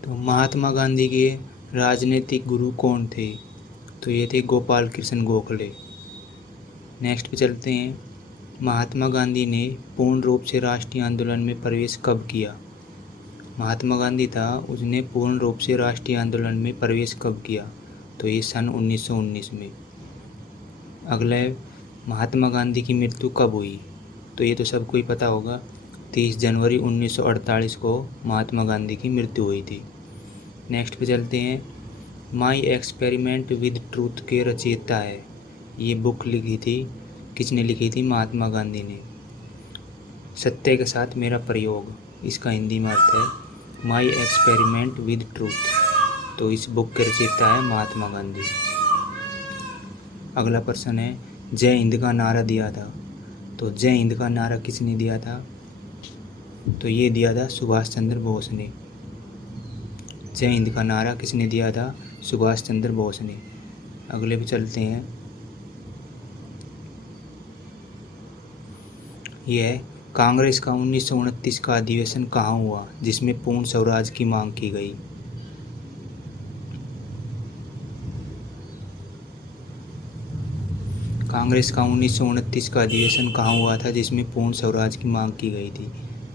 तो महात्मा गांधी के राजनीतिक गुरु कौन थे? तो ये थे गोपाल कृष्ण गोखले। नेक्स्ट पे चलते हैं। महात्मा गांधी ने पूर्ण रूप से राष्ट्रीय आंदोलन में प्रवेश कब किया? महात्मा गांधी था, उसने पूर्ण रूप से राष्ट्रीय आंदोलन में प्रवेश कब किया? तो ये सन 1919 में। अगला है, महात्मा गांधी की मृत्यु कब हुई? तो ये तो सबको ही पता होगा, 30 जनवरी 1948 को महात्मा गांधी की मृत्यु हुई थी। नेक्स्ट पे चलते हैं। माई एक्सपेरिमेंट विद ट्रूथ के रचयिता है, ये बुक लिखी थी, किसने लिखी थी? महात्मा गांधी ने। सत्य के साथ मेरा प्रयोग, इसका हिंदी में अर्थ है माई एक्सपेरिमेंट विद ट्रूथ। तो इस बुक के रचयिता है महात्मा गांधी। अगला प्रश्न है, जय हिंद का नारा दिया था। तो जय हिंद का नारा किसने दिया था? तो ये दिया था सुभाष चंद्र बोस ने। जय हिंद का नारा किसने दिया था? सुभाष चंद्र बोस ने। अगले पे चलते हैं। यह है, कांग्रेस का 1929 का अधिवेशन कहाँ हुआ जिसमें पूर्ण स्वराज की मांग की गई? कांग्रेस का 1929 का अधिवेशन कहाँ हुआ था जिसमें पूर्ण स्वराज की मांग की गई थी?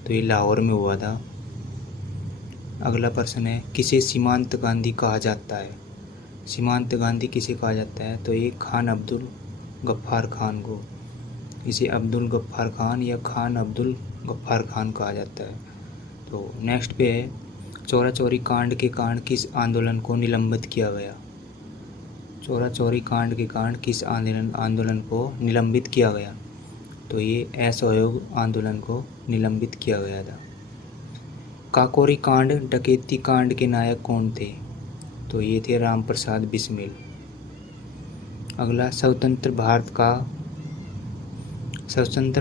तो ये लाहौर में हुआ था। अगला प्रश्न है, किसे सीमांत गांधी कहा जाता है? सीमांत गांधी किसे कहा जाता है? तो ये खान अब्दुल गफ्फार खान को, इसे अब्दुल गफ्फार खान या खान अब्दुल गफ्फार खान कहा जाता है। तो नेक्स्ट पे है, चौरा चौरी कांड के कारण किस आंदोलन को निलंबित किया गया? चौरा चौरी कांड के कारण किस आंदोलन को निलंबित किया गया? तो ये असहयोग आंदोलन को निलंबित किया गया था। काकोरी कांड डकैती कांड के नायक कौन थे? तो ये थे राम प्रसाद बिस्मिल। अगला, स्वतंत्र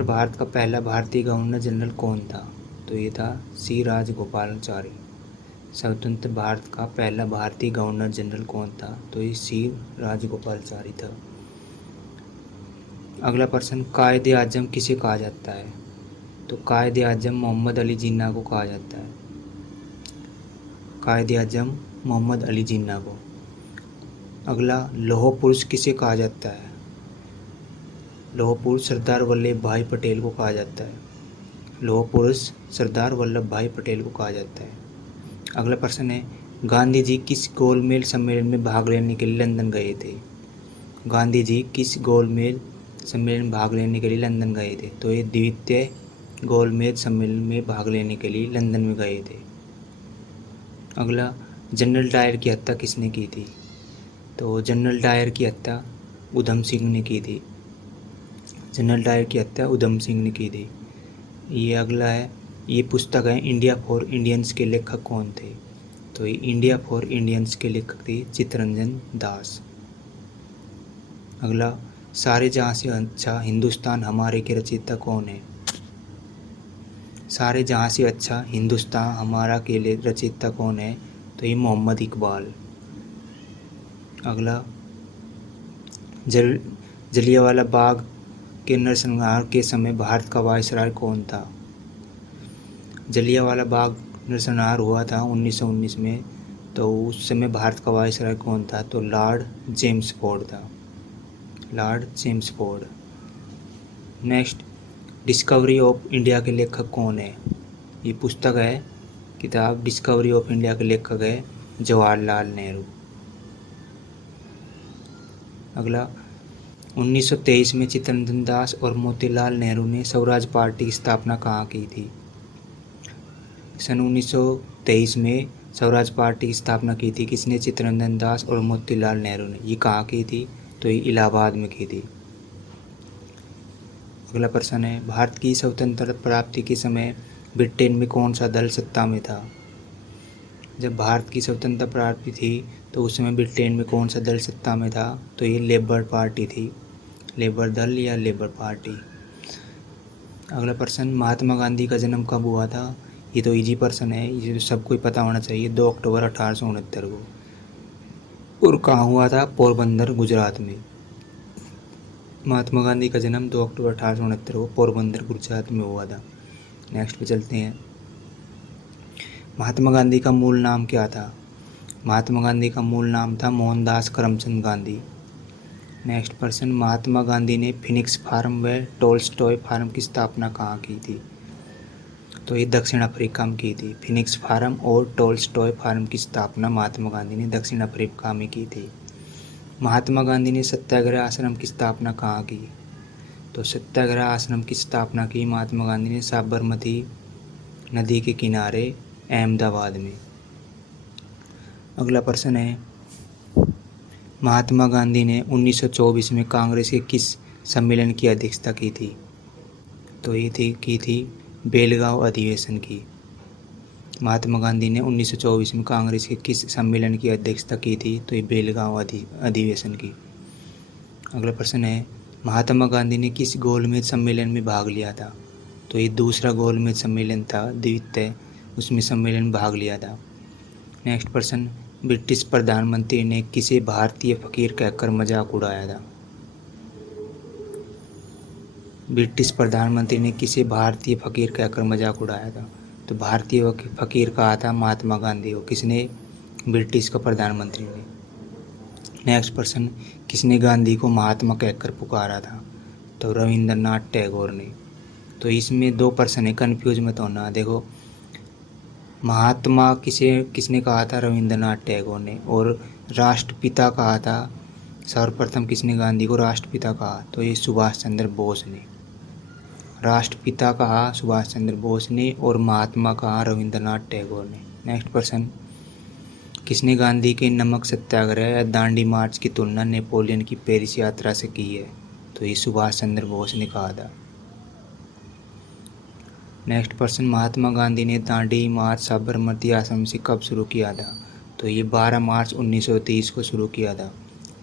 भारत का पहला भारतीय गवर्नर जनरल कौन था? तो ये था सी राजगोपालाचारी। स्वतंत्र भारत का पहला भारतीय गवर्नर जनरल कौन था? तो ये सी राजगोपालाचारी था। अगला प्रश्न, कायदे आजम किसे कहा जाता है? तो कायदे आजम मोहम्मद अली जिन्ना को कहा जाता है। कायदे आजम मोहम्मद अली जिन्ना को। अगला, लौह पुरुष किसे कहा जाता है? लौह पुरुष सरदार वल्लभ भाई पटेल को कहा जाता है। लौह पुरुष सरदार वल्लभ भाई पटेल को कहा जाता है। अगला प्रश्न है, गांधी जी किस गोलमेज सम्मेलन में भाग लेने के लिए लंदन गए थे? गांधी जी किस गोलमेज सम्मेलन में भाग लेने के लिए लंदन गए थे? तो ये द्वितीय गोलमेज सम्मेलन में भाग लेने के लिए लंदन में गए थे। अगला, जनरल डायर की हत्या किसने की थी? तो जनरल डायर की हत्या उधम सिंह ने की थी। जनरल डायर की हत्या उधम सिंह ने की थी। ये अगला है, ये पुस्तक है इंडिया फॉर इंडियंस के लेखक कौन थे? तो ये इंडिया फॉर इंडियंस के लेखक थे चित्तरंजन दास। अगला, सारे जहाँ से अच्छा हिंदुस्तान हमारे के रचयिता कौन है? सारे जहाँ से अच्छा हिंदुस्तान हमारा के लिए रचयिता कौन है? तो ये मोहम्मद इकबाल। अगला, जलियांवाला बाग के नरसंहार के समय भारत का वायसराय कौन था? जलियांवाला बाग नरसंहार हुआ था 1919 में, तो उस समय भारत का वायसराय कौन था? तो लॉर्ड जेम्स फोर्ड था। Lord James Ford. Next, discovery of India के लेखक कौन है? ये पुस्तक है, किताब डिस्कवरी ऑफ इंडिया के लेखक है जवाहरलाल नेहरू। अगला, 1923 में चित्तरंजन दास और मोतीलाल नेहरू ने स्वराज पार्टी की स्थापना कहाँ की थी? सन 1923 में स्वराज पार्टी की स्थापना की थी किसने? चित्तरंजन दास और मोतीलाल नेहरू ने। ये कहाँ की थी? तो ये इलाहाबाद में की थी। अगला प्रश्न है, भारत की स्वतंत्रता प्राप्ति के समय ब्रिटेन में कौन सा दल सत्ता में था? जब भारत की स्वतंत्रता प्राप्ति थी तो उस समय ब्रिटेन में कौन सा दल सत्ता में था? तो ये लेबर पार्टी थी, लेबर दल या लेबर पार्टी। अगला प्रश्न, महात्मा गांधी का जन्म कब हुआ था? ये तो इजी प्रश्न है, ये तो सबको ही पता होना चाहिए, 2 अक्टूबर 1869 को। और कहाँ हुआ था? पोरबंदर, गुजरात में। महात्मा गांधी का जन्म 2 अक्टूबर 1869 को पोरबंदर, गुजरात में हुआ था। नेक्स्ट पे चलते हैं। महात्मा गांधी का मूल नाम क्या था? महात्मा गांधी का मूल नाम था मोहनदास करमचंद गांधी। नेक्स्ट पर्सन, महात्मा गांधी ने फिनिक्स फार्म व टोल्स्टॉय फार्म की स्थापना कहाँ की थी? तो ये दक्षिण अफ्रीका में की थी। फिनिक्स फार्म और टोल्स्टॉय फार्म की स्थापना महात्मा गांधी ने दक्षिण अफ्रीका में की थी। महात्मा गांधी ने सत्याग्रह आश्रम की स्थापना कहाँ की? तो सत्याग्रह आश्रम की स्थापना की महात्मा गांधी ने साबरमती नदी के किनारे अहमदाबाद में। अगला प्रश्न है, महात्मा गांधी ने 1924 में कांग्रेस के किस सम्मेलन की अध्यक्षता की थी? तो ये की थी बेलगांव अधिवेशन की। महात्मा गांधी ने 1924 में कांग्रेस के किस सम्मेलन की अध्यक्षता की थी? तो ये बेलगांव अधिवेशन की। अगला प्रश्न है, महात्मा गांधी ने किस गोलमेज सम्मेलन में भाग लिया था? तो ये दूसरा गोलमेज सम्मेलन था, द्वितीय, उसमें सम्मेलन में भाग लिया था। नेक्स्ट प्रश्न, ब्रिटिश प्रधानमंत्री ने किसे भारतीय फकीर कहकर मजाक उड़ाया था? ब्रिटिश प्रधानमंत्री ने किसे भारतीय फकीर कहकर मजाक उड़ाया था? तो भारतीय फकीर कहा था महात्मा गांधी को। किसने? ब्रिटिश का प्रधानमंत्री ने। नेक्स्ट प्रश्न, किसने गांधी को महात्मा कहकर पुकारा था? तो रविंद्रनाथ टैगोर ने। तो इसमें दो प्रश्न है, कन्फ्यूज मत होना। देखो, महात्मा किसने कहा था? रविंद्रनाथ टैगोर ने। और राष्ट्रपिता कहा था, सर्वप्रथम किसने गांधी को राष्ट्रपिता कहा? तो ये सुभाष चंद्र बोस ने। राष्ट्रपिता कहा सुभाष चंद्र बोस ने और महात्मा कहा रविंद्रनाथ टैगोर ने। नेक्स्ट प्रश्न, किसने गांधी के नमक सत्याग्रह या दांडी मार्च की तुलना नेपोलियन की पेरिस यात्रा से की है? तो ये सुभाष चंद्र बोस ने कहा था। नेक्स्ट प्रश्न, महात्मा गांधी ने दांडी मार्च साबरमती आश्रम से कब शुरू किया था? तो ये 12 मार्च 1930 को शुरू किया था।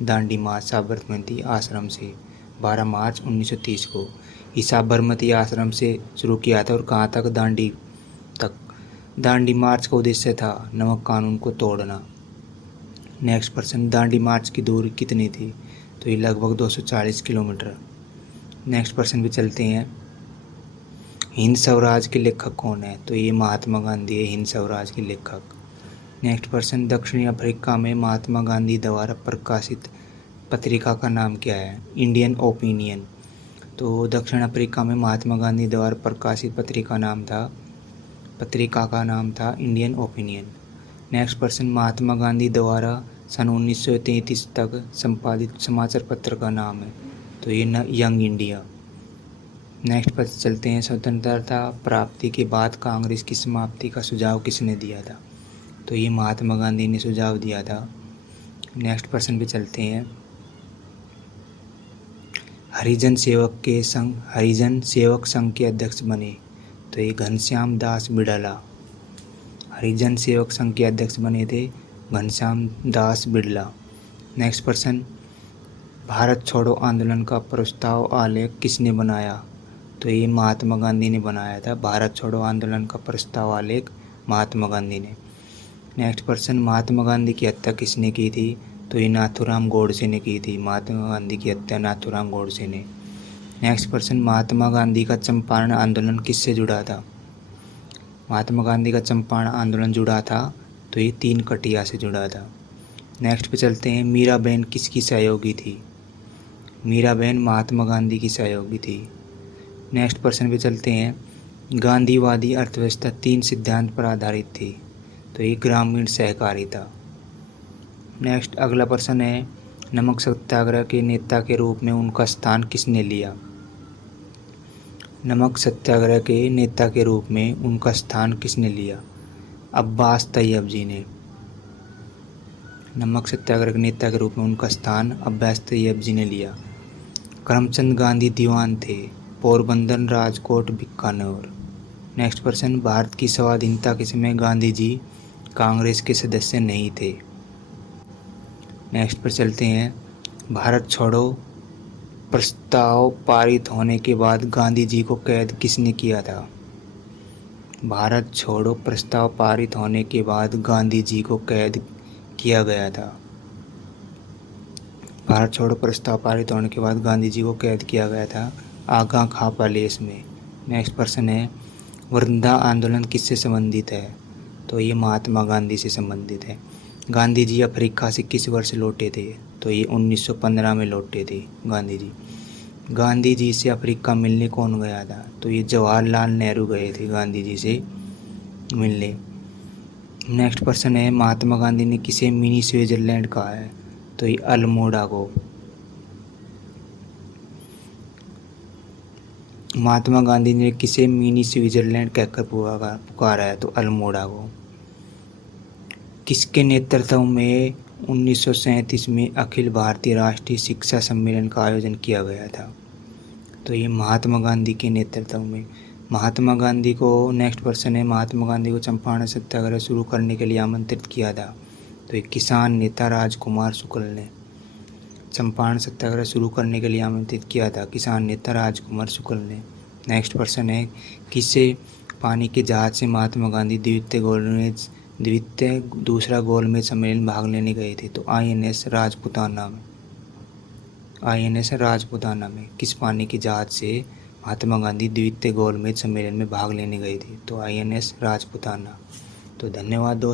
दांडी मार्च साबरमती आश्रम से 12 मार्च 1930 को ये साबरमती आश्रम से शुरू किया था। और कहाँ तक? दांडी तक। दांडी मार्च का उद्देश्य था नमक कानून को तोड़ना। नेक्स्ट प्रश्न, दांडी मार्च की दूरी कितनी थी? तो ये लगभग 240 किलोमीटर। नेक्स्ट प्रश्न पे चलते हैं, हिंद स्वराज के लेखक कौन है? तो ये महात्मा गांधी है हिंद स्वराज के लेखक। नेक्स्ट प्रश्न, दक्षिण अफ्रीका में महात्मा गांधी द्वारा प्रकाशित पत्रिका का नाम क्या है? Indian opinion. तो दक्षिण अफ्रीका में महात्मा गांधी द्वारा प्रकाशित पत्रिका का नाम था इंडियन ओपिनियन। नेक्स्ट प्रश्न, महात्मा गांधी द्वारा सन 1933 तक संपादित समाचार पत्र का नाम है? तो ये यंग इंडिया। नेक्स्ट पर चलते हैं, स्वतंत्रता प्राप्ति के बाद कांग्रेस की समाप्ति का सुझाव किसने दिया था? तो ये महात्मा गांधी ने सुझाव दिया था। नेक्स्ट प्रश्न पे चलते हैं, हरिजन सेवक संघ के अध्यक्ष बने? तो ये घनश्याम दास बिड़ला। हरिजन सेवक संघ के अध्यक्ष बने थे घनश्याम दास बिड़ला। नेक्स्ट प्रश्न, भारत छोड़ो आंदोलन का प्रस्ताव आलेख किसने बनाया? तो ये महात्मा गांधी ने बनाया था। भारत छोड़ो आंदोलन का प्रस्ताव आलेख महात्मा गांधी ने। नेक्स्ट प्रश्न, महात्मा गांधी की हत्या किसने की थी? तो ये नाथूराम गोडसे ने की थी। महात्मा गांधी की हत्या नाथूराम गोडसे ने। नेक्स्ट प्रश्न, महात्मा गांधी का चंपारण आंदोलन किससे जुड़ा था? महात्मा गांधी का चंपारण आंदोलन जुड़ा था तो ये 3 कटिया से जुड़ा था। नेक्स्ट पे चलते हैं, मीराबेन किसकी सहयोगी थी? मीराबेन महात्मा गांधी की सहयोगी थी। नेक्स्ट प्रश्न पे चलते हैं, गांधीवादी अर्थव्यवस्था 3 सिद्धांत पर आधारित थी? तो ये ग्रामीण सहकारिता। नेक्स्ट अगला प्रश्न है, नमक सत्याग्रह के नेता के रूप में उनका स्थान किसने लिया? नमक सत्याग्रह के नेता के रूप में उनका स्थान किसने लिया? अब्बास तैयब जी ने। नमक सत्याग्रह के नेता के रूप में उनका स्थान अब्बास तैयब जी ने लिया। करमचंद गांधी दीवान थे? पोरबंदर, राजकोट, बीकानेर। नेक्स्ट प्रश्न, भारत की स्वाधीनता के समय गांधी जी कांग्रेस के सदस्य नहीं थे? नेक्स्ट पर चलते हैं, भारत छोड़ो प्रस्ताव पारित होने के बाद गांधी जी को कैद किसने किया था? भारत छोड़ो प्रस्ताव पारित होने के बाद गांधी जी को कैद किया गया था। भारत छोड़ो प्रस्ताव पारित होने के बाद गांधी जी को कैद किया गया था आगा खां पैलेस में। नेक्स्ट प्रश्न है, वृंदा आंदोलन किससे संबंधित है? तो ये महात्मा गांधी से संबंधित है। गांधी जी अफ्रीका से किस वर्ष लौटे थे? तो ये 1915 में लौटे थे गांधी जी। गांधी जी से अफ्रीका मिलने कौन गया था? तो ये जवाहरलाल नेहरू गए थे गांधी जी से मिलने। नेक्स्ट प्रश्न है, महात्मा गांधी ने किसे मिनी स्विट्जरलैंड कहा है? तो ये अल्मोड़ा को। महात्मा गांधी ने किसे मिनी स्विट्जरलैंड कहकर पुकारा है? तो अल्मोड़ा को। किसके नेतृत्व में 1937 में अखिल भारतीय राष्ट्रीय शिक्षा सम्मेलन का आयोजन किया गया था? तो ये महात्मा गांधी के नेतृत्व में। महात्मा गांधी को, नेक्स्ट प्रश्न है, महात्मा गांधी को चंपारण सत्याग्रह शुरू करने के लिए आमंत्रित किया था? तो ये किसान नेता राजकुमार शुक्ल ने चंपारण सत्याग्रह शुरू करने के लिए आमंत्रित किया था किसान नेता राजकुमार शुक्ल ने। नेक्स्ट प्रश्न है, किससे पानी के जहाज से महात्मा गांधी द्वितीय दूसरा गोलमेज सम्मेलन भाग लेने गए थे? तो INS राजपुताना में। INS राजपुताना में किस पानी के जहाज से महात्मा गांधी द्वितीय गोलमेज सम्मेलन में भाग लेने गए थे? तो INS राजपुताना। तो धन्यवाद दोस्तों।